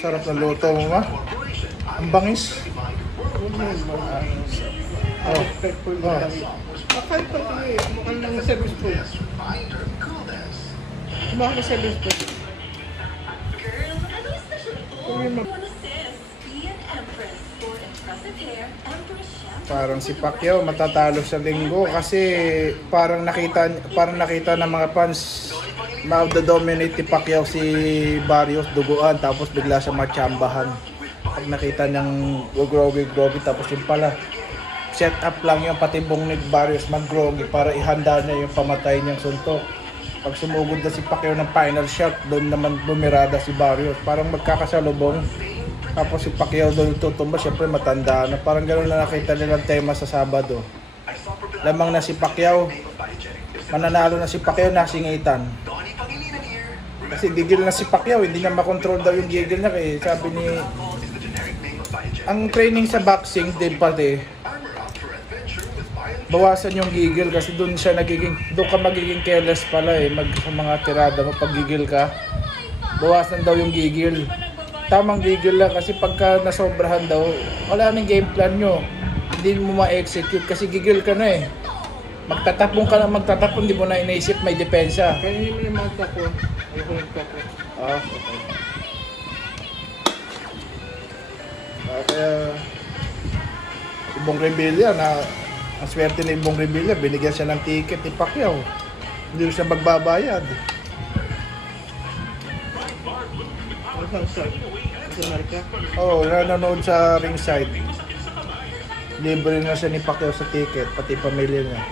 Sarap na luto mo ma. Ang bangis. Oh. Kahit pa ito eh, mukhang lang service food. Kumakas na service food. Parang si Pacquiao matatalo sa linggo kasi parang nakita ng mga fans ma-dominate ni Pacquiao si Barrios duguan tapos bigla siya matsambahan. Pag nakita niyang groggy tapos yung pala set up lang yung patibong ni Barrios mag-groggy para ihanda niya yung pamatay niyang suntok. Pag sumugod na si Pacquiao ng final shot, doon naman bumirada si Barrios. Parang magkakasalubong. Tapos si Pacquiao doon tutumba, syempre matanda na. Parang gano'n na nakita nilang tema sa Sabado. Lamang na si Pacquiao, mananalo na si Pacquiao, nasingitan. Kasi gigil na si Pacquiao, hindi niya makontrol daw yung gigil niya. Kaya sabi ni, ang training sa boxing din pati, bawasan yung gigil kasi doon ka magiging careless pala eh, sa mga tirada mo pag gigil ka. Bawasan daw yung gigil. Tamang gigil lang kasi pagka nasobrahan daw, wala nang game plan nyo. Hindi mo ma-execute kasi gigil ka na eh. Magtatapon, hindi mo na inaisip may depensa. Kaya hindi mo naman magtapon. Ayoko nagtapon. Okay. Kaya si Bong Revilla ang swerte ni Bong Revilla, binigyan siya ng ticket ni Pacquiao. Hindi siya magbabayad. Sa Amerika? Oo, nanonood sa ringside. Libre na siya ni Pacquiao sa ticket, pati pamilya niya.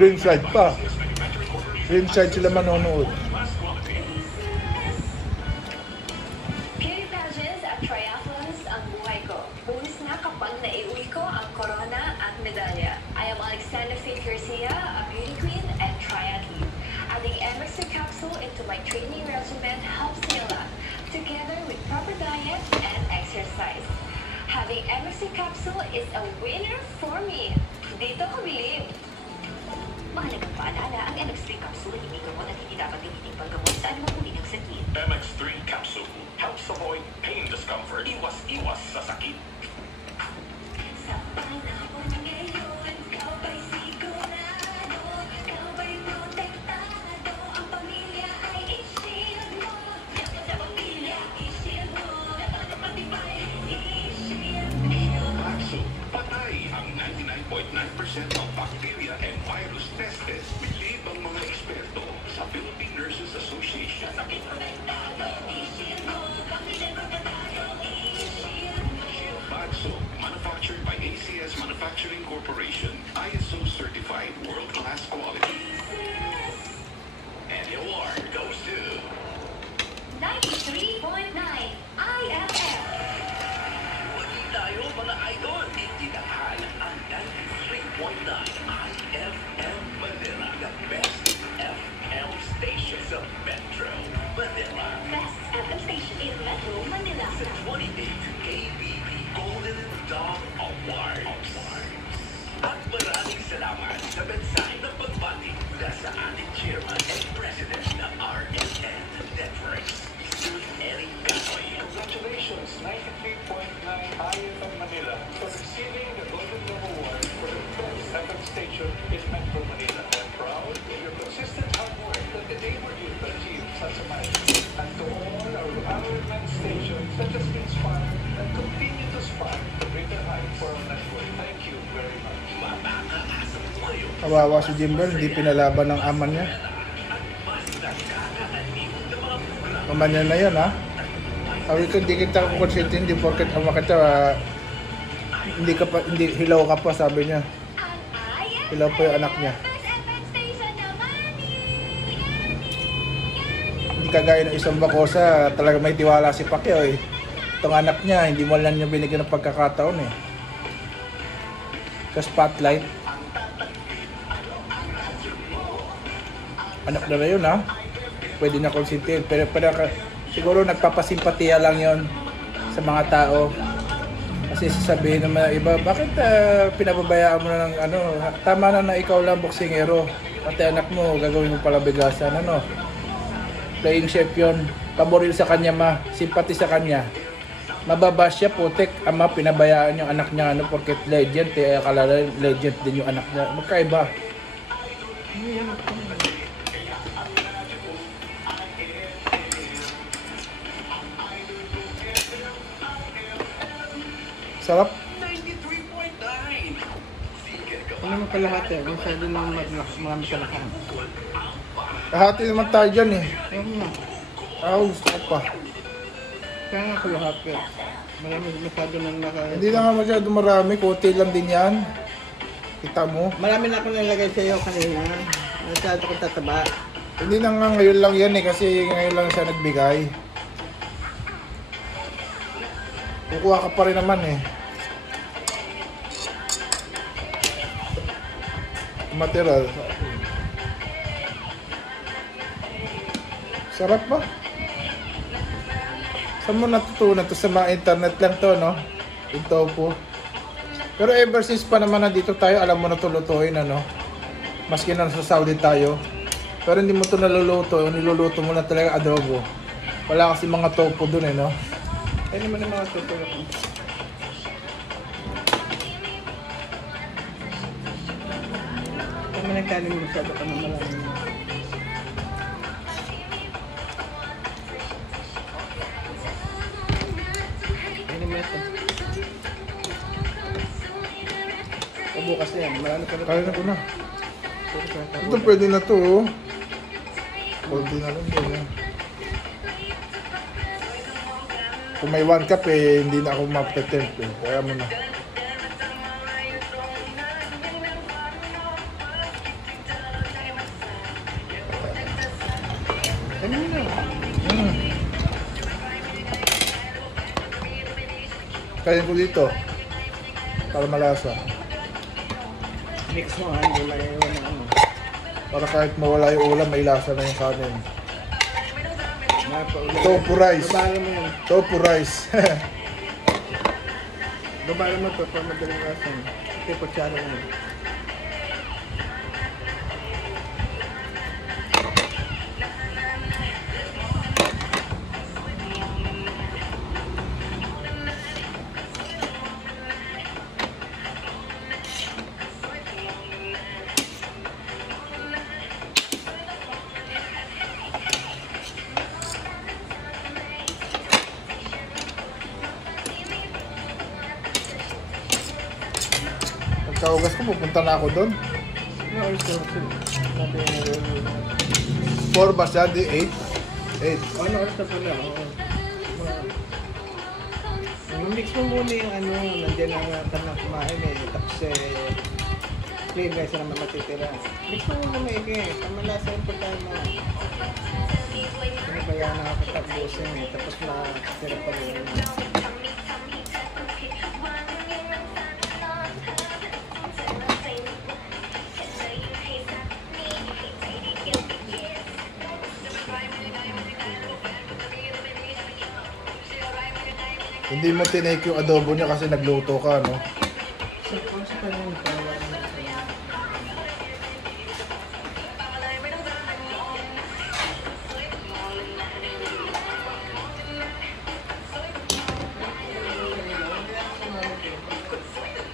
Ringside pa. Ringside sila manonood. Beauty pageants at triathlons ang buhay ko. Buwis na kapag naiuwi ko ang corona at medalya. I am Alexandra Faith Garcia, a beauty queen and triathlete. Adding MSC capsule into my training regimen helps me a lot, together with proper diet and exercise. Having MSC capsule is a winner for me. Dito ko bilib. Mahalagang paalala, ang MX3 capsule hindi gamot at hindi dapat gamitin paggamot sa anumang uri ng sakit. MX3 capsule helps avoid pain discomfort. Iwas sa sakit. Sa panahon ngayon, ikaw ba'y sigurado? Ikaw ba'y protektado? Ang pamilya ay i-shield mo. Sa pamilya, i-shield mo. Matibay, i-shield mo. Capsule, patay ang 99.9% of bacteria and virus tested. Believe ang mga eksperto sa Philippine Nurses Association. Shield Bad Soap, manufactured by ACS Manufacturing Corporation, ISO certified world-class quality. And the award goes to 93.9 IFM. Muli tayo mga idol. Itinahal ang 93.9 IFM Manila, the best FM station sa Metro Manila. Best FM station in Metro Manila. Sa 28th KBP Golden Dog Awards. At maraming salamat sa mensahe ng pagbati mula sa ating chairman and president ng RNN Networks, Mr. Eric Canoy. Congratulations, 93.9 IFM Manila, for receiving the Golden Globe Award for the best FM station in Metro Manila. I'm proud of your consistent hard work that enabled you to achieve such a milestone. And to all our RNN stations that has inspired and continue to aspire to greater heights for our network. Thank you very much. Makakaasa mo ngayon Kawawa si Jimber, hindi pinalaban ng ama niya. at mas nakakaaliw na mga programa. Ama niya na yan ha. Sabi ko, hindi kita kukonsinti, hindi porket ama kita, hindi hilaw ka pa, sabi niya. Hilaw pa yung anak niya. Best FM station naman Hindi kagaya ng isang bakosa, talaga may tiwala si Pacquiao eh. Itong anak niya, hindi mo lang niya binigyan ng pagkakataon eh. Sa spotlight. Anak na yun ha. Pwede na konsinti. Pero siguro nagpapasimpatiya lang yon sa mga tao. Kasi sasabihin naman ng iba, bakit pinababayaan mo na ng ano, tama na ikaw lang boksingero. Pati anak mo, gagawin mo pala bigasan, ano. Playing chef yun, paboril sa kanya simpati sa kanya. Mababas siya, putik, ama, pinabayaan yung anak niya, ano, porket legend, akala legend din yung anak niya. Magkaiba. Sarap. 93.9. Ano mo kalahati? Masyado nang marami kalakan. Kahati naman tayo dyan eh. Ano nga? Gusto ko pa. Kaya nga kalahati. Marami masyado nang Hindi na nga masyado marami, konti lang din yan. Kita mo. Marami na ako nilagay sa iyo kanina. Masyado ko tataba. Hindi na nga ngayon lang yan eh, kasi ngayon lang siya nagbigay. Kukuha ka pa rin naman eh. Material. Sarap ba? Saan mo natutunan to? Sa mga internet lang to, no? Yung tofu. Pero ever since pa naman nandito tayo, alam mo na to lutuin, ano? Maski na sa Saudi tayo. Pero hindi mo to naluluto. Niluluto mo na talaga adobo. Wala kasi mga tofu dun eh, no? Ano naman ang mga tutulog ko? Kami nagkanin mo masyado ka na marami. Ano mo ito? Bukas yan. Marami ka na. Kaya na ko na. Bukas na. Ito pwede na to, oh. Pwede na lang to, eh. Kung may 1 cup eh, hindi na ako mapetempt eh. Kaya mo na. Ano mo na? Kaya ko dito. Para malasa. Mix mo ha. Hindi maiwan ng ano. Para kahit mawala yung ulam, may lasa na yung kanin. Napaulan. Tofu rice. Babala mo yun. Tofu rice. Babala mo ito para madaling lasan. Okay, kutsara mo. Pagkaugas ko, pupunta na ako doon. No, ito. Sabi na 4 ba siya? Di 8? 8. ano oras na pala? Oo. Mix mo muna yung ano, nandiyan na tanong kumain eh. Tapos plain rice na naman matitira. Mix mo muna maigi. Pamalasa yung pagkain mo. Pinabayaan na ako tapusin eh. Tapos matitira pa rin. Hindi mo tinake yung adobo niya kasi nagluto ka, no? Sa kanin pa.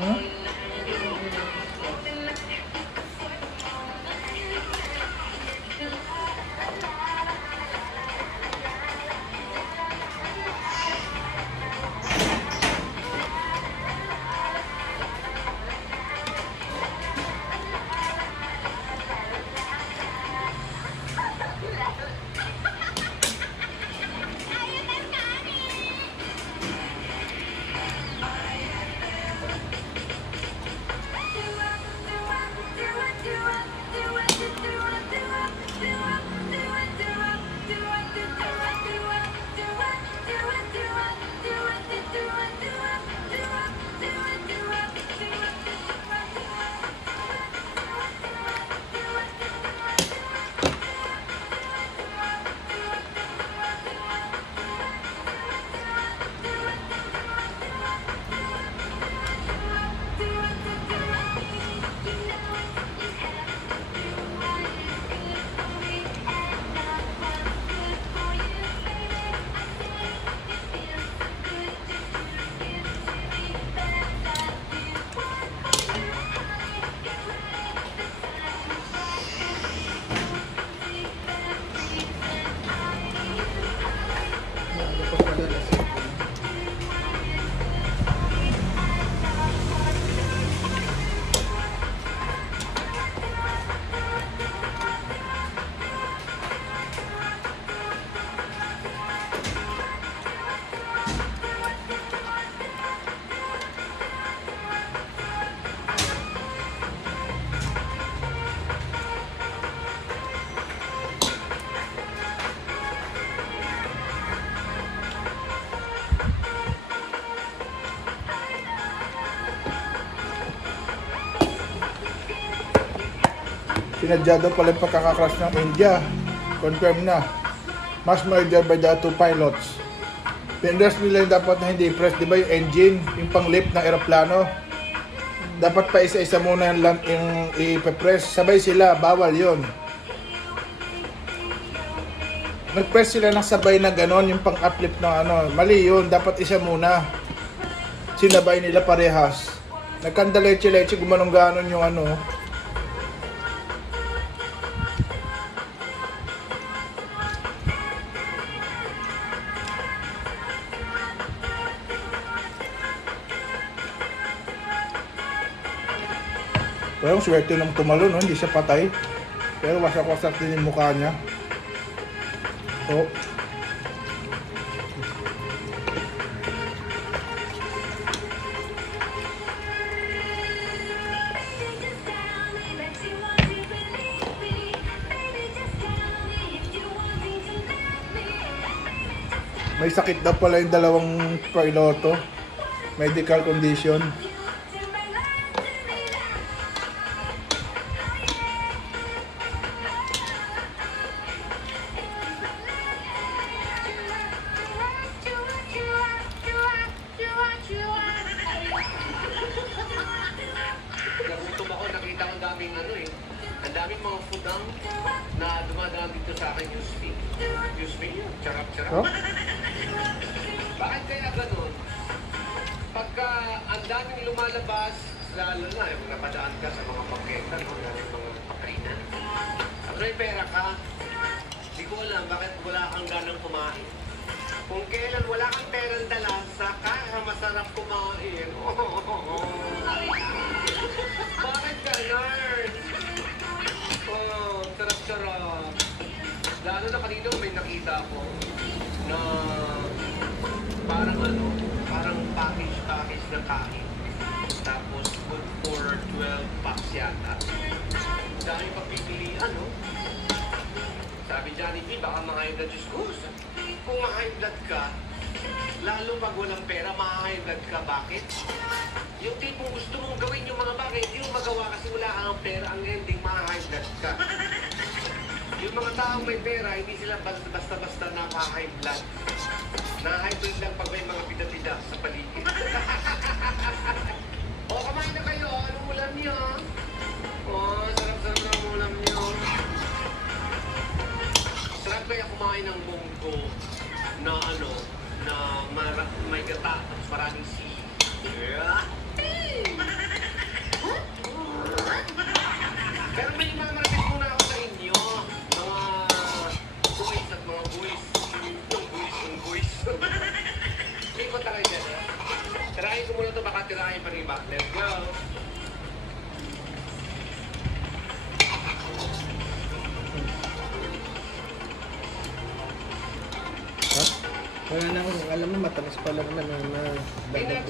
Huh? Sinadya daw pala yung pagkakacrash ng India. Confirm na. Mass murder by the two pilots. Pinrest nila yung dapat na hindi press, di ba yung engine, yung pang-lift ng aeroplano. Dapat pa isa-isa muna yung ipe-press. Sabay sila, bawal yon. Nag-press sila ng sabay na ganon, yung pang-uplift ng ano. Mali yun, dapat isa muna. Sinabay nila parehas. Nagkandaleche-leche, gumanong-ganon yung ano. Pero ang swerte ng tumalo, no? Hindi siya patay. Pero wasak-wasak din yung mukha niya. So, may sakit daw pala yung dalawang piloto. Medical condition. Nagutom ako, nakita ko ang daming ano eh. Ang daming mga foodang na dumadaan dito sa akin, Yusmi. Yusmi yun, charap-charap. Oh? Bakit kaya ganun? Pagka ang daming lumalabas, lalo na yung napadaan ka sa mga pagketa, yung mga pakrina. At may pera ka, di ko alam bakit wala kang ganang kumain. Kung kailan wala kang perang dala, saka masarap kumain. Bakit ganun? Oh, sarap-sarap. Lalo na kanina may nakita ako na parang ano, parang package na kain. Tapos good for 12 packs yata. Dahil pagpipilian, no? Sabi Johnny B, baka ma-high blood. Diyos ko, kung ma-high blood ka, lalo pag walang pera, ma-high blood ka. Bakit? Yung tipong gusto mong gawin yung mga bagay, hindi mo magawa kasi wala kang pera, ang ending, ma-high blood ka. Yung mga taong may pera, hindi sila basta-basta na-high blood. Na-high blood lang pag may mga pida-pida sa paligid. O, kumain na kayo. Anong ulam niyo? Oh, sarap-sarap ng ulam niyo. Sarap kaya kumain ng munggo na ano, na may gata at maraming sili. Yeah. Pero may imamarating muna ako sa inyo, mga boys at mga boys. Yung boys. Ikot na kayo dyan, ha? Tirahin ko muna ito, baka tirahin pa rin iba. Let's go! Wala na akong alam mo, matalas pala naman na